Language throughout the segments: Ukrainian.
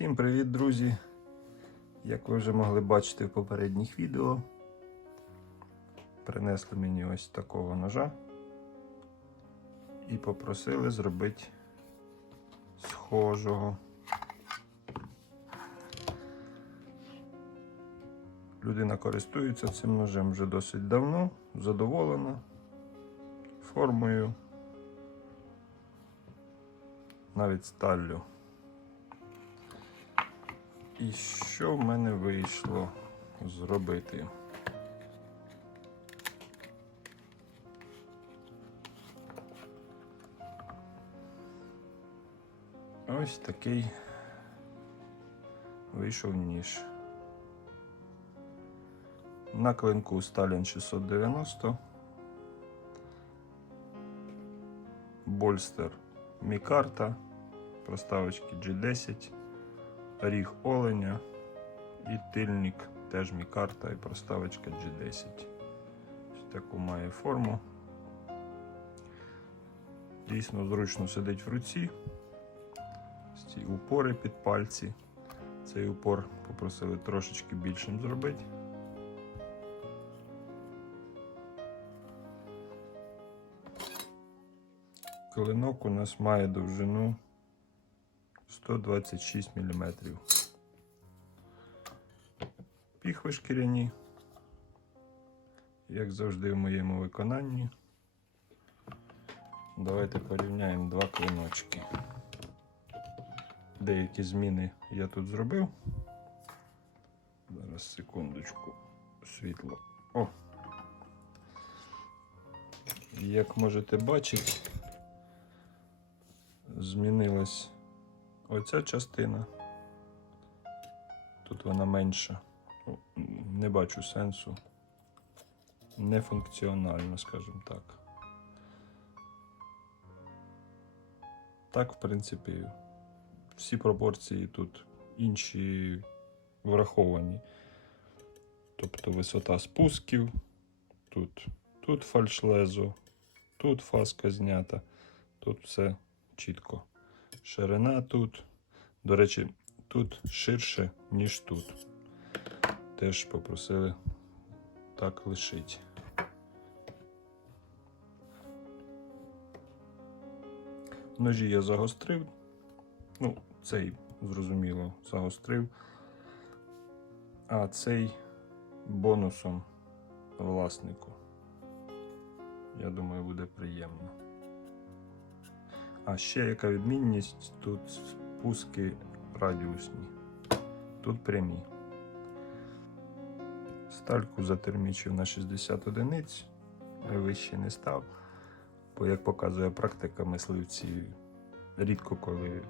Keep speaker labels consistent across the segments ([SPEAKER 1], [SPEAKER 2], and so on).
[SPEAKER 1] Всім привіт, друзі! Як ви вже могли бачити в попередніх відео, принесли мені ось такого ножа і попросили зробити схожого. Людина користується цим ножем вже досить давно, задоволена формою, навіть сталлю. І що в мене вийшло зробити? Ось такий вийшов ніж. На клинку Сталін 690. Больстер Мікарта. Проставочки G10 ріг оленя і тильник теж мікарта і проставочка G10. Ось таку має форму. Дійсно зручно сидить в руці. Ці упори під пальці. Цей упор попросили трошечки більшим зробити. Клинок у нас має довжину 126 мм. Піхви шкіряні, як завжди в моєму виконанні. Давайте порівняємо два клиночки. Деякі зміни я тут зробив. Зараз секундочку, світло. О! Як можете бачити, змінилась Оця частина. Тут вона менша. Ну, Не бачу сенсу. Нефункціонально, скажімо так. Так, в принципі, всі пропорції тут інші враховані. Тобто висота спусків, тут, тут фальшлезо, тут фаска знята, тут все чітко ширина тут. До речі, тут ширше, ніж тут. Теж попросили так лишити. Ножі я загострив. Ну, цей, зрозуміло, загострив. А цей бонусом власнику. Я думаю, буде приємно. А ще яка відмінність, тут спуски радіусні, тут прямі. Стальку затермічив на 60 одиниць, вище не став, бо, як показує практика, мисливці рідко коли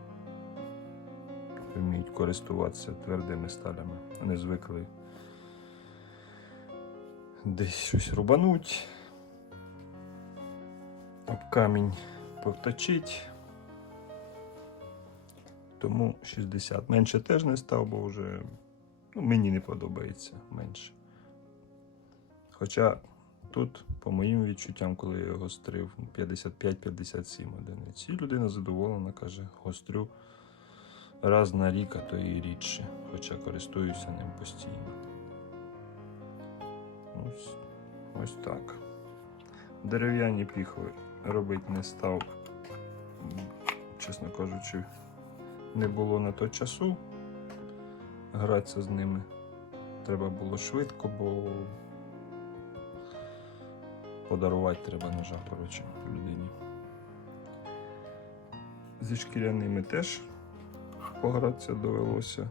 [SPEAKER 1] вміють користуватися твердими сталями. Вони звикли десь щось рубануть, об камінь повточить. Тому 60. Менше теж не став, бо вже ну, мені не подобається менше. Хоча тут, по моїм відчуттям, коли я його гострив, 55-57 одиниць. І людина задоволена, каже, гострю раз на рік, а то і рідше, хоча користуюся ним постійно. Ось, ось так. Дерев'яні піхви робити не став, чесно кажучи, не було на то часу гратися з ними. Треба було швидко, бо подарувати треба ножа, коротше, людині. Зі шкіряними теж погратися довелося.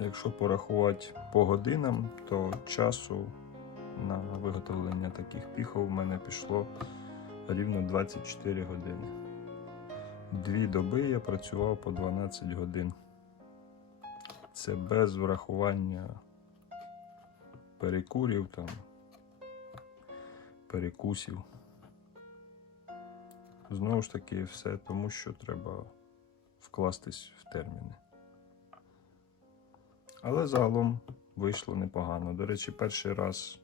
[SPEAKER 1] Якщо порахувати по годинам, то часу на виготовлення таких піхов у мене пішло рівно 24 години. Дві доби я працював по 12 годин. Це без врахування перекурів там, перекусів. Знову ж таки, все тому, що треба вкластись в терміни. Але загалом вийшло непогано. До речі, перший раз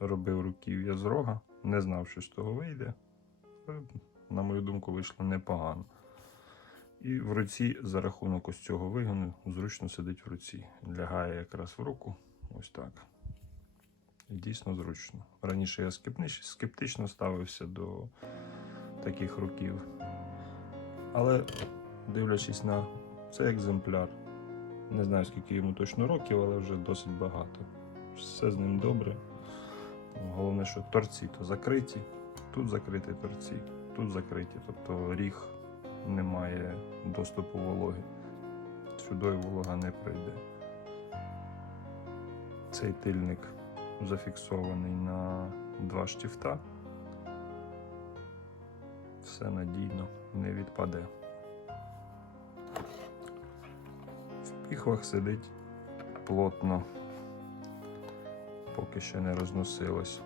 [SPEAKER 1] робив руків'я з рога, не знав, що з того вийде. На мою думку, вийшло непогано. І в руці за рахунок ось цього вигону зручно сидить в руці. Лягає якраз в руку. Ось так. І дійсно зручно. Раніше я скептично ставився до таких руків. Але дивлячись на цей екземпляр, не знаю скільки йому точно років, але вже досить багато. Все з ним добре. Головне, що торці то закриті, тут закриті торці, тут закриті, тобто ріг не має доступу вологи. Сюди волога не прийде. Цей тильник зафіксований на два штифта. Все надійно, не відпаде. В піхвах сидить плотно, поки ще не розносилось.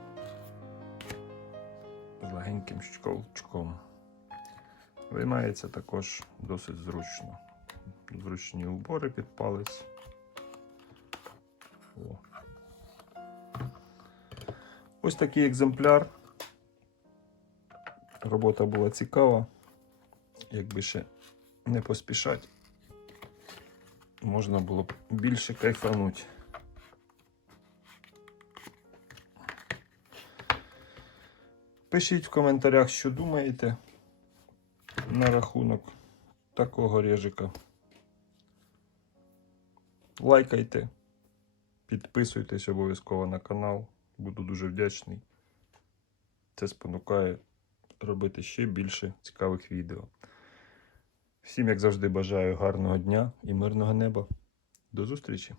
[SPEAKER 1] З легеньким щелчком. Виймається також досить зручно. Зручні убори під палець. О. Ось такий екземпляр. Робота була цікава. Якби ще не поспішати, можна було б більше кайфануть. Пишіть в коментарях, що думаєте на рахунок такого режика. Лайкайте, підписуйтесь обов'язково на канал. Буду дуже вдячний. Це спонукає робити ще більше цікавих відео. Всім, як завжди, бажаю гарного дня і мирного неба. До зустрічі!